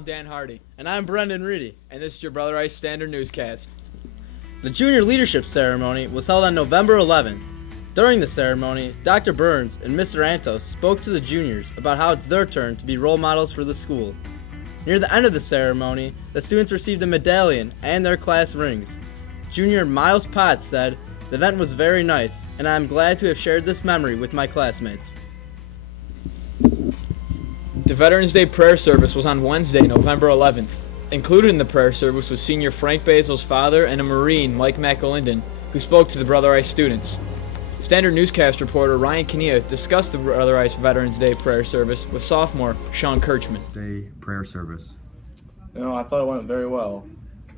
I'm Dan Hardy. And I'm Brendan Reedy. And this is your Brother Rice Standard Newscast. The junior leadership ceremony was held on November 11th. During the ceremony, Dr. Burns and Mr. Antos spoke to the juniors about how it's their turn to be role models for the school. Near the end of the ceremony, the students received a medallion and their class rings. Junior Miles Potts said, "The event was very nice, and I am glad to have shared this memory with my classmates." The Veterans Day prayer service was on Wednesday, November 11th. Included in the prayer service was senior Frank Basil's father and a Marine, Mike McElinden, who spoke to the Brother Rice students. Standard Newscast reporter Ryan Kinea discussed the Brother Rice Veterans Day prayer service with sophomore Sean Kirchman. Day prayer service. I thought it went very well.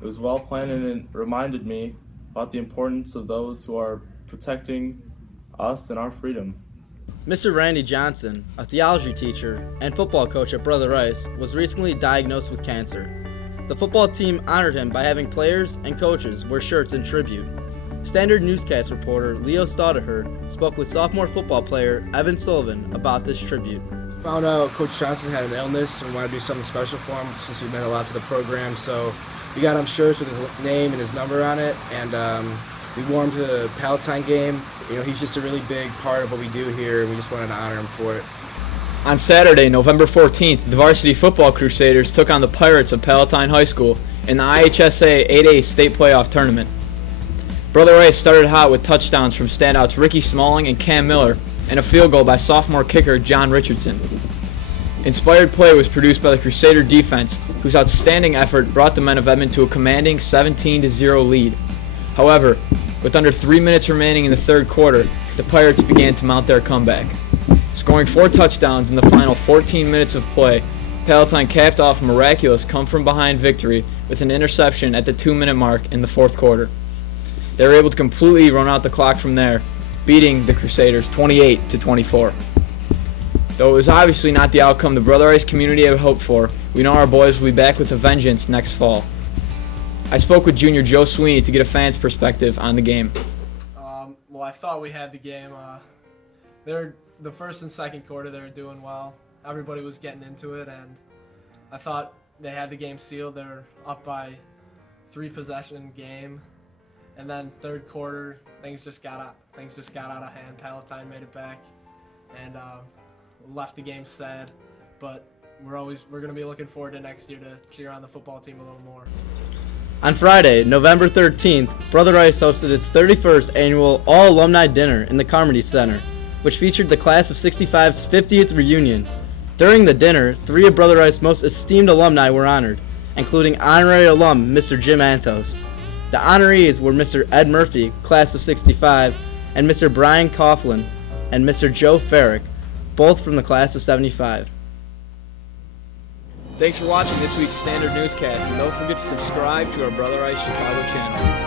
It was well planned and it reminded me about the importance of those who are protecting us and our freedom. Mr. Randy Johnson, a theology teacher and football coach at Brother Rice, was recently diagnosed with cancer. The football team honored him by having players and coaches wear shirts in tribute. Standard Newscast reporter Leo Staudaher spoke with sophomore football player Evan Sullivan about this tribute. Found out Coach Johnson had an illness and we wanted to do something special for him since he meant a lot to the program. So we got him shirts with his name and his number on it, and we wore him to the Palatine game. He's just a really big part of what we do here, and we just wanted to honor him for it. On Saturday, November 14th, the Varsity Football Crusaders took on the Pirates of Palatine High School in the IHSA 8A State Playoff Tournament. Brother Rice started hot with touchdowns from standouts Ricky Smalling and Cam Miller, and a field goal by sophomore kicker John Richardson. Inspired play was produced by the Crusader defense, whose outstanding effort brought the men of Edmond to a commanding 17-0 lead. However, with under 3 minutes remaining in the third quarter, the Pirates began to mount their comeback. Scoring 4 touchdowns in the final 14 minutes of play, Palatine capped off a miraculous come-from-behind victory with an interception at the 2-minute mark in the fourth quarter. They were able to completely run out the clock from there, beating the Crusaders 28-24. Though it was obviously not the outcome the Brother Rice community had hoped for, we know our boys will be back with a vengeance next fall. I spoke with junior Joe Sweeney to get a fan's perspective on the game. Well, I thought we had the game. The first and second quarter, they were doing well. Everybody was getting into it, and I thought they had the game sealed. They were up by 3-possession game, and then third quarter, things just got out of hand. Palatine made it back, and left the game sad. But we're going to be looking forward to next year to cheer on the football team a little more. On Friday, November 13th, Brother Rice hosted its 31st annual All-Alumni Dinner in the Carmody Center, which featured the Class of 65's 50th reunion. During the dinner, 3 of Brother Rice's most esteemed alumni were honored, including honorary alum Mr. Jim Antos. The honorees were Mr. Ed Murphy, Class of 65, and Mr. Brian Coughlin and Mr. Joe Farrick, both from the Class of 75. Thanks for watching this week's Standard Newscast, and don't forget to subscribe to our Brother Rice Chicago channel.